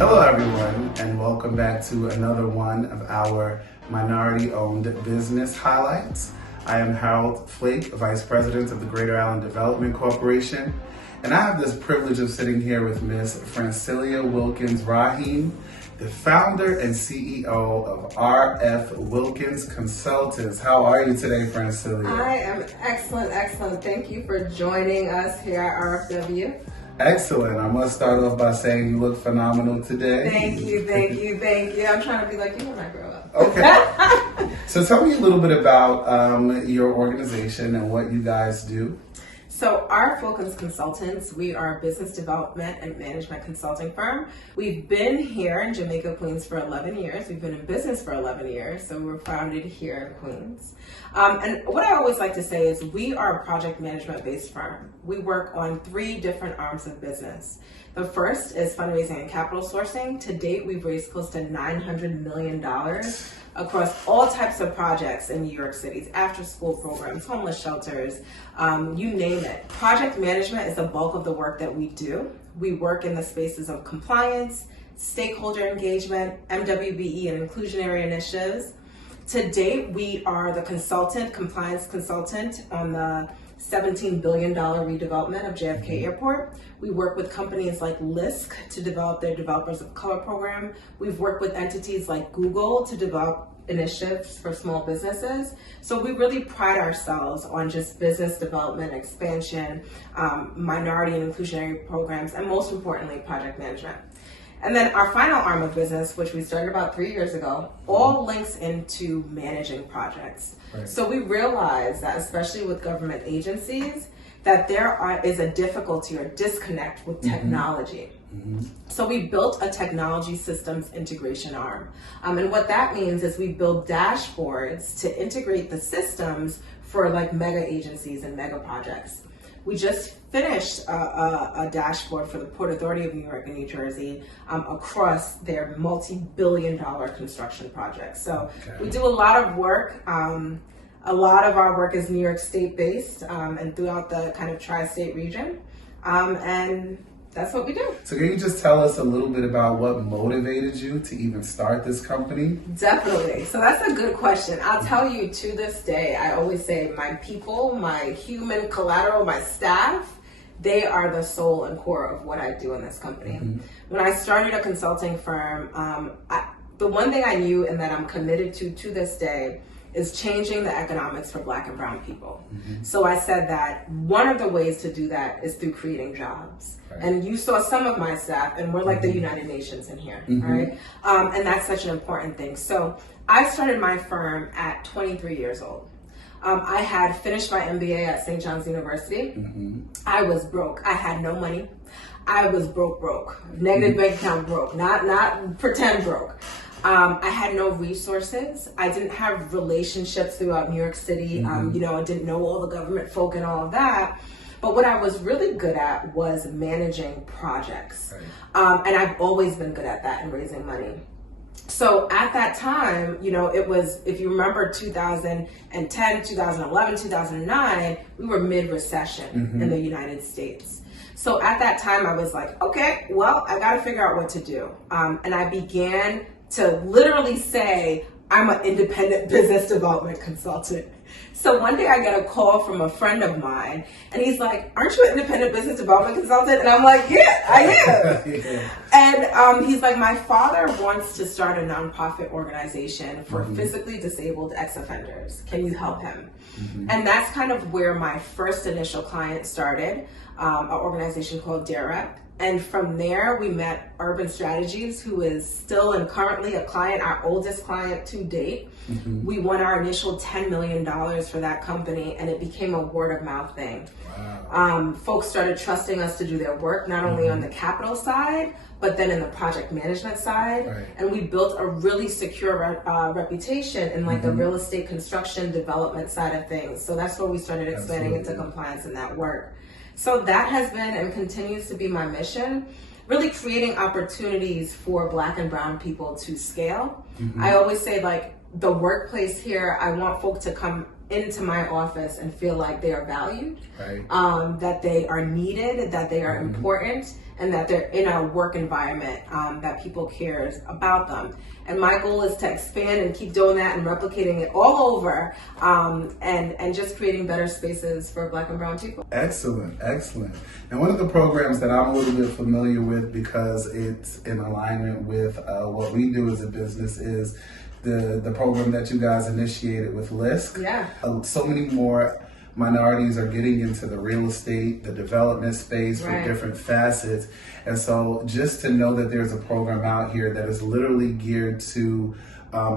Hello everyone, and welcome back to another one of our minority-owned business highlights. I am Harold Flake, Vice President of the Greater Allen Development Corporation, and I have this privilege of sitting here with Ms. Francilia Wilkins-Rahim, the founder and CEO of R.F. Wilkins Consultants. How are you today, Francilia? I am excellent. Thank you for joining us here at RFW. Excellent. I must start off by saying you look phenomenal today. Thank you. I'm trying to be like you when I grow up. Okay. So tell me a little bit about your organization and what you guys do. So R.F. Wilkins Consultants, we are a business development and management consulting firm. We've been here in Jamaica, Queens for 11 years. We've been in business for 11 years, so we were founded here in Queens. And what I always like to say is we are a project management based firm. We work on 3 different arms of business. The first is fundraising and capital sourcing. To date, we've raised close to $900 million across all types of projects in New York City's after school programs, homeless shelters, you name it. Project management is the bulk of the work that we do. We work in the spaces of compliance, stakeholder engagement, MWBE and inclusionary initiatives. To date, we are the compliance consultant on the $17 billion redevelopment of JFK Airport. We work with companies like LISC to develop their Developers of Color program. We've worked with entities like Google to develop initiatives for small businesses. So we really pride ourselves on just business development, expansion, minority and inclusionary programs, and most importantly, project management. And then our final arm of business, which we started about 3 years ago, all links into managing projects. Right. So we realize that, especially with government agencies, that there is a difficulty or disconnect with technology. So we built a technology systems integration arm. And what that means is we build dashboards to integrate the systems for like mega agencies and mega projects. We just finished a dashboard for the Port Authority of New York and New Jersey across their multi-billion-dollar construction projects. So we do a lot of work. A lot of our work is New York State based and throughout the kind of tri-state region. And that's what we do. So can you just tell us a little bit about what motivated you to even start this company? Definitely. So that's a good question. I'll tell you, to this day, I always say my people, my human collateral, my staff, they are the soul and core of what I do in this company. When I started a consulting firm, the one thing I knew and that I'm committed to this day is changing the economics for Black and brown people. So I said that one of the ways to do that is through creating jobs. Right. And you saw some of my staff, and we're like the United Nations in here, right? And that's such an important thing. So I started my firm at 23 years old. I had finished my MBA at St. John's University. I was broke. I had no money. I was broke. Negative bank account broke, not pretend broke. I had no resources. I didn't have relationships throughout New York City. I didn't know all the government folk and all of that. But what I was really good at was managing projects. Right. And I've always been good at that and raising money. So at that time, it was, if you remember 2010, 2011, 2009, we were mid-recession in the United States. So at that time, I was like, okay, well, I got to figure out what to do. And I began to literally say, I'm an independent business development consultant. So one day I get a call from a friend of mine, and he's like, aren't you an independent business development consultant? And I'm like, yeah, I am. And he's like, my father wants to start a nonprofit organization for physically disabled ex-offenders. Can you help him? And that's kind of where my first initial client started, an organization called DAREP. And from there, we met Urban Strategies, who is still and currently a client, our oldest client to date. We won our initial $10 million for that company, and it became a word of mouth thing. Wow. Folks started trusting us to do their work, not only on the capital side, but then in the project management side. Right. And we built a really secure reputation in like the real estate construction development side of things. So that's where we started expanding into compliance in that work. So that has been and continues to be my mission, really creating opportunities for Black and brown people to scale. I always say, like, the workplace here, I want folk to come into my office and feel like they are valued, right. That they are needed, that they are important, and that they're in a work environment that people cares about them. And my goal is to expand and keep doing that and replicating it all over, and just creating better spaces for Black and brown people. Excellent, excellent. And one of the programs that I'm a little bit familiar with, because it's in alignment with what we do as a business, is the program that you guys initiated with LISC. Yeah. So many more minorities are getting into the real estate, the development space with different facets. And so just to know that there's a program out here that is literally geared to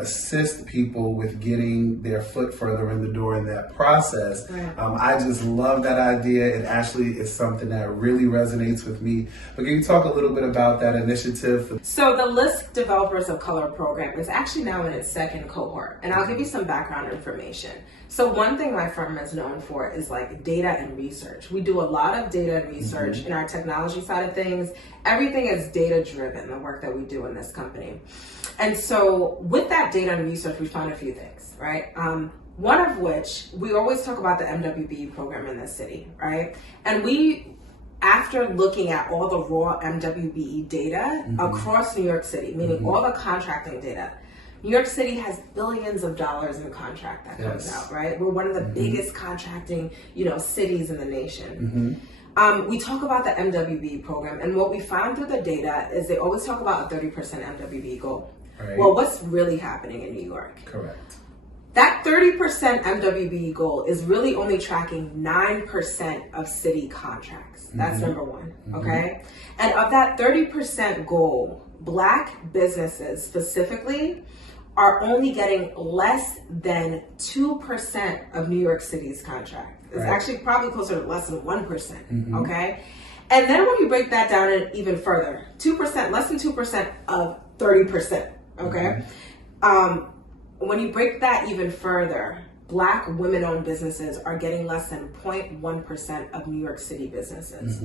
assist people with getting their foot further in the door in that process. I just love that idea. It actually is something that really resonates with me. But can you talk a little bit about that initiative? So the LISC Developers of Color program is actually now in its second cohort, and I'll give you some background information. So one thing my firm is known for is like data and research. We do a lot of data and research in our technology side of things. Everything is data driven, the work that we do in this company. And so with that data and research, we found a few things, right? One of which, we always talk about the M.W.B program in this city, right? And we, after looking at all the raw M.W.B data across New York City, meaning all the contracting data, New York City has billions of dollars in contract that comes out, right? We're one of the biggest contracting, cities in the nation. We talk about the M.W.B program, and what we found through the data is they always talk about a 30% M.W.B goal. Right. Well, what's really happening in New York? Correct. That 30% M.W.B goal is really only tracking 9% of city contracts. That's number one, okay? And of that 30% goal, Black businesses specifically are only getting less than 2% of New York City's contract. It's actually probably closer to less than 1%, okay? And then when you break that down even further, 2%, less than 2% of 30%, okay? When you break that even further, Black women-owned businesses are getting less than 0.1% of New York City businesses.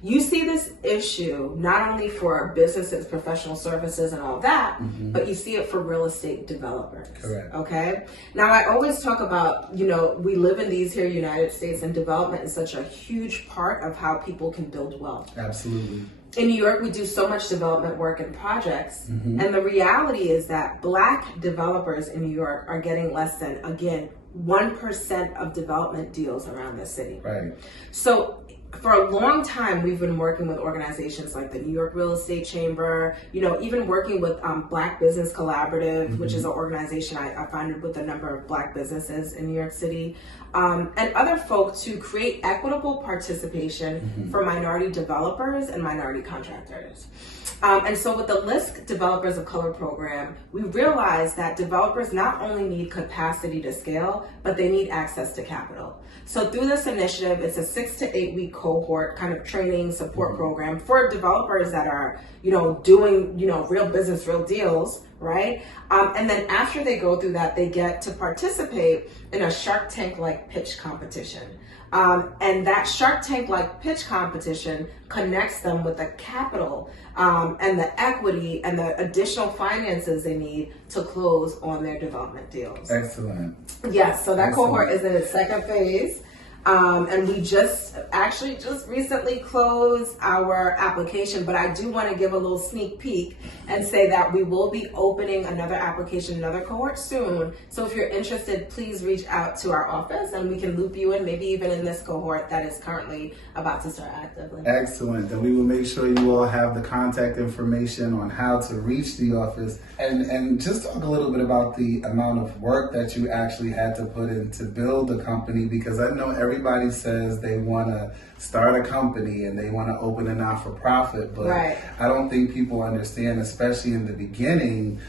You see this issue not only for businesses, professional services, and all that, but you see it for real estate developers. Correct. Okay? Now, I always talk about, we live in these here United States, and development is such a huge part of how people can build wealth. Absolutely. In New York, we do so much development work and projects, and the reality is that Black developers in New York are getting less than, again, 1% of development deals around the city. Right. So for a long time, we've been working with organizations like the New York Real Estate Chamber, even working with Black Business Collaborative, which is an organization I founded with a number of Black businesses in New York City, and other folks to create equitable participation for minority developers and minority contractors. And so with the LISC Developers of Color program, we realized that developers not only need capacity to scale, but they need access to capital. So through this initiative, it's a 6 to 8 week cohort kind of training support program for developers that are, doing, real business, real deals, right? And then after they go through that, they get to participate in a Shark Tank-like pitch competition. And that Shark Tank-like pitch competition connects them with the capital and the equity and the additional finances they need to close on their development deals. Excellent. Yes, so that cohort is in its second phase. And we just recently closed our application, but I do want to give a little sneak peek and say that we will be opening another application, another cohort soon. So if you're interested, please reach out to our office and we can loop you in, maybe even in this cohort that is currently about to start actively. Excellent. And we will make sure you all have the contact information on how to reach the office, and just talk a little bit about the amount of work that you actually had to put in to build the company, because I know everybody says they want to start a company and they want to open a not-for-profit, but I don't think people understand, especially in the beginning,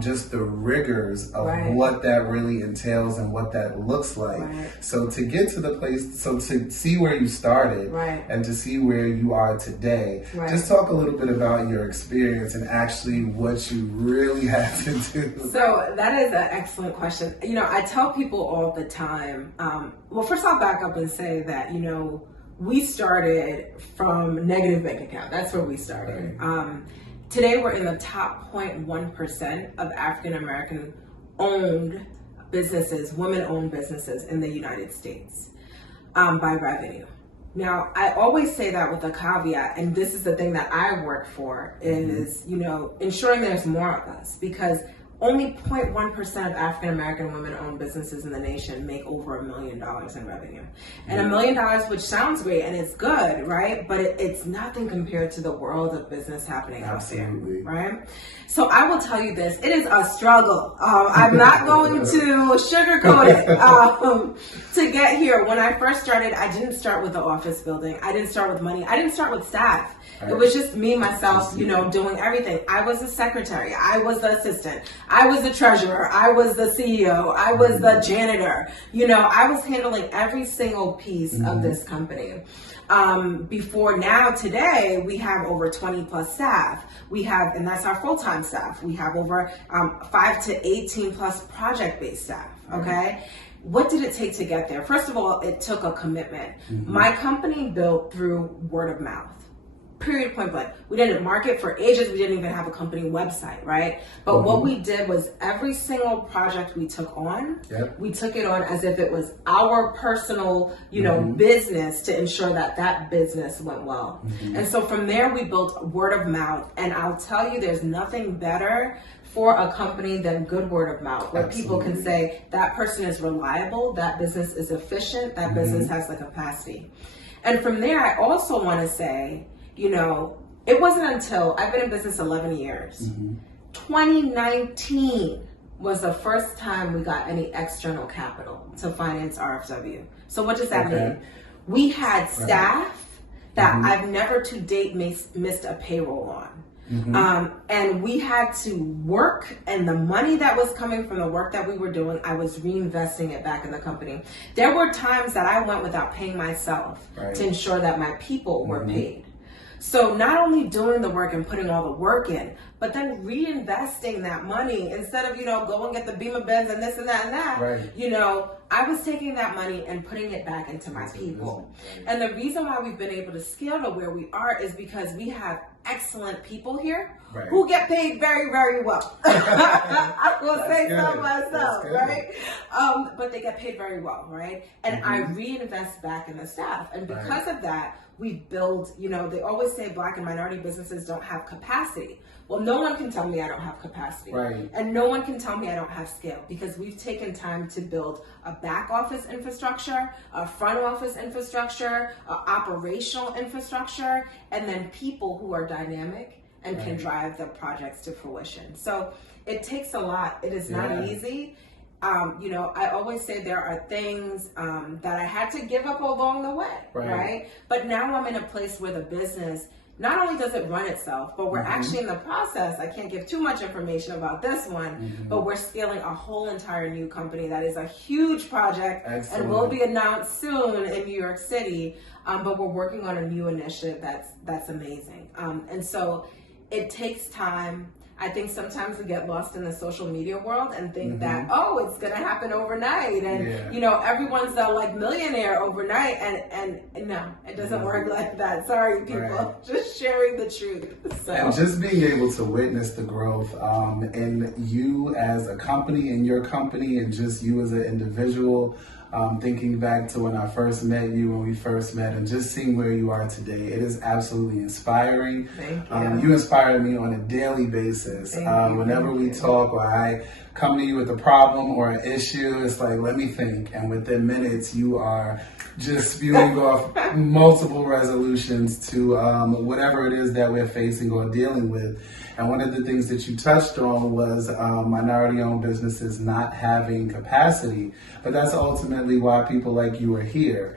just the rigors of what that really entails and what that looks like. So to get to the place, so to see where you started and to see where you are today, just talk a little bit about your experience and actually what you really had to do. So that is an excellent question. I tell people all the time, well, first I'll back up and say that, we started from negative bank account. That's where we started. Today we're in the top 0.1% of African American owned businesses, women-owned businesses in the United States by revenue. Now, I always say that with a caveat, and this is the thing that I work for, is, ensuring there's more of us, because only 0.1% of African American women-owned businesses in the nation make over $1 million in revenue. And $1 million, which sounds great and it's good, right? But it's nothing compared to the world of business happening out there, right? So I will tell you this, it is a struggle. I'm not going to sugarcoat it. To get here, when I first started, I didn't start with the office building. I didn't start with money. I didn't start with staff. It was just me, myself, doing everything. I was the secretary. I was the assistant. I was the treasurer. I was the CEO. I was the janitor. I was handling every single piece of this company. Before now, today, we have over 20 plus staff. We have, and that's our full-time staff. We have over 5 to 18 plus project-based staff, okay? What did it take to get there? First of all, it took a commitment. My company built through word of mouth. Period, point blank. We didn't market for ages. We didn't even have a company website, right? But what we did was every single project we took on, we took it on as if it was our personal, business, to ensure that that business went well. And so from there, we built word of mouth. And I'll tell you, there's nothing better for a company than good word of mouth, where people can say that person is reliable, that business is efficient, that business has the capacity. And from there, I also want to say, it wasn't until I've been in business 11 years. 2019 was the first time we got any external capital to finance RFW. So what does that mean? We had staff that I've never to date missed a payroll on. And we had to work, and the money that was coming from the work that we were doing, I was reinvesting it back in the company. There were times that I went without paying myself to ensure that my people were paid. So not only doing the work and putting all the work in, but then reinvesting that money instead of, go and get the Beamer Benz and this and that and that. I was taking that money and putting it back into my people. And the reason why we've been able to scale to where we are is because we have excellent people here who get paid very, very well. I will say so myself, right? But they get paid very well, right? And I reinvest back in the staff. And because of that, we build, they always say Black and minority businesses don't have capacity. Well, no one can tell me I don't have capacity. And no one can tell me I don't have scale, because we've taken time to build a back office infrastructure, a front office infrastructure, operational infrastructure, and then people who are dynamic and can drive the projects to fruition. So it takes a lot. It is not easy. I always say there are things that I had to give up along the way, right? But now I'm in a place where the business, not only does it run itself, but we're actually in the process. I can't give too much information about this one, but we're scaling a whole entire new company that is a huge project and will be announced soon in New York City. But we're working on a new initiative that's amazing. And so it takes time. I think sometimes we get lost in the social media world and think that, it's going to happen overnight. And, everyone's a millionaire overnight. And no, it doesn't work like that. Sorry, people. Just sharing the truth. So. And just being able to witness the growth in you as a company, in your company, and just you as an individual. Thinking back to when I first met you, when we first met, and just seeing where you are today, it is absolutely inspiring. Thank you. You inspire me on a daily basis. Whenever we talk or I come to you with a problem or an issue, it's like, let me think. And within minutes, you are just spewing off multiple resolutions to whatever it is that we're facing or dealing with. And one of the things that you touched on was minority-owned businesses not having capacity. But that's ultimately why people like you are here.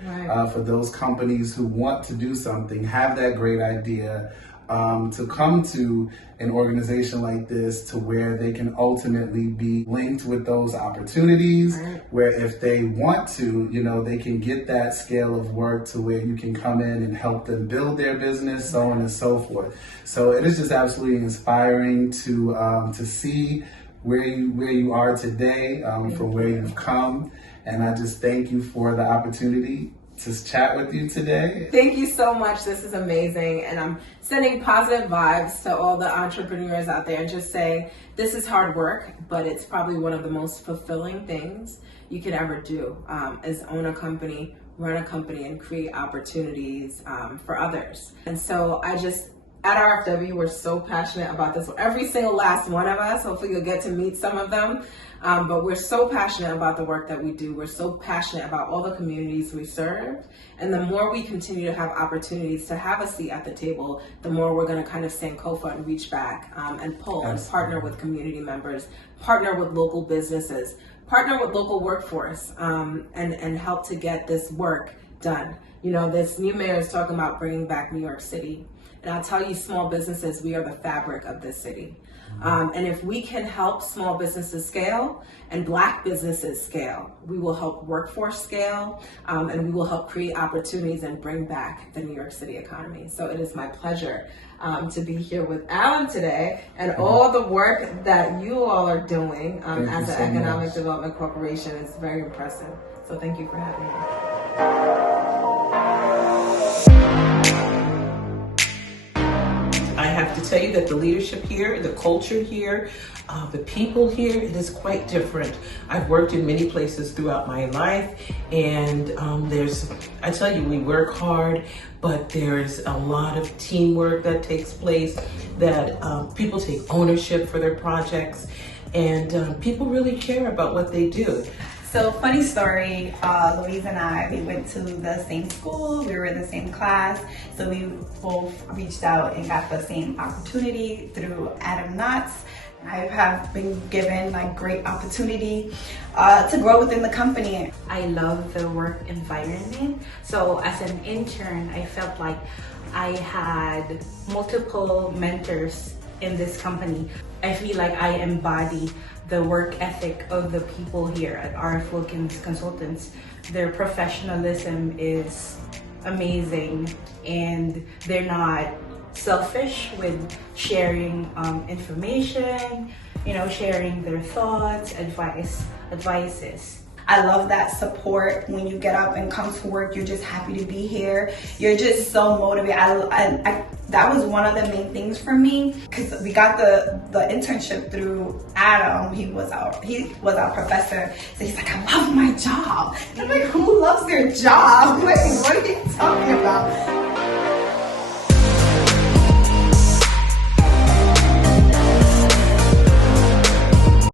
For those companies who want to do something, have that great idea, to come to an organization like this to where they can ultimately be linked with those opportunities, where if they want to, they can get that scale of work to where you can come in and help them build their business, so on and so forth. So it is just absolutely inspiring to see where you are today, from where you've come. And I just thank you for the opportunity to chat with you today. Thank you so much. This is amazing. And I'm sending positive vibes to all the entrepreneurs out there and just saying this is hard work, but it's probably one of the most fulfilling things you can ever do, is own a company, run a company, and create opportunities for others. And so at RFW, we're so passionate about this. Every single last one of us, hopefully you'll get to meet some of them, but we're so passionate about the work that we do. We're so passionate about all the communities we serve. And the more we continue to have opportunities to have a seat at the table, the more we're gonna kind of Sankofa and reach back and pull and partner with community members, partner with local businesses, partner with local workforce, and help to get this work done. You know, this new mayor is talking about bringing back New York City. And I'll tell you, small businesses, we are the fabric of this city. And if we can help small businesses scale and Black businesses scale, we will help workforce scale, and we will help create opportunities and bring back the New York City economy. So it is my pleasure to be here with Alan today, and all the work that you all are doing as an Economic Development Corporation is very impressive. So thank you for having me. I have to tell you that the leadership here, the culture here, the people here, it is quite different. I've worked in many places throughout my life, and I tell you, we work hard, but there's a lot of teamwork that takes place, that people take ownership for their projects, and people really care about what they do. So funny story, Louise and I, we went to the same school, we were in the same class, so we both reached out and got the same opportunity through Adam Knotts. I have been given like great opportunity to grow within the company. I love the work environment. So as an intern, I felt like I had multiple mentors in this company. I feel like I embody the work ethic of the people here at R.F. Wilkins Consultants. Their professionalism is amazing, and they're not selfish with sharing information, sharing their thoughts, advices. I love that support. When you get up and come to work, you're just happy to be here. You're just so motivated. That was one of the main things for me, because we got the internship through Adam. He was our professor. So he's like, I love my job. I'm like, who loves their job? Like, what are you talking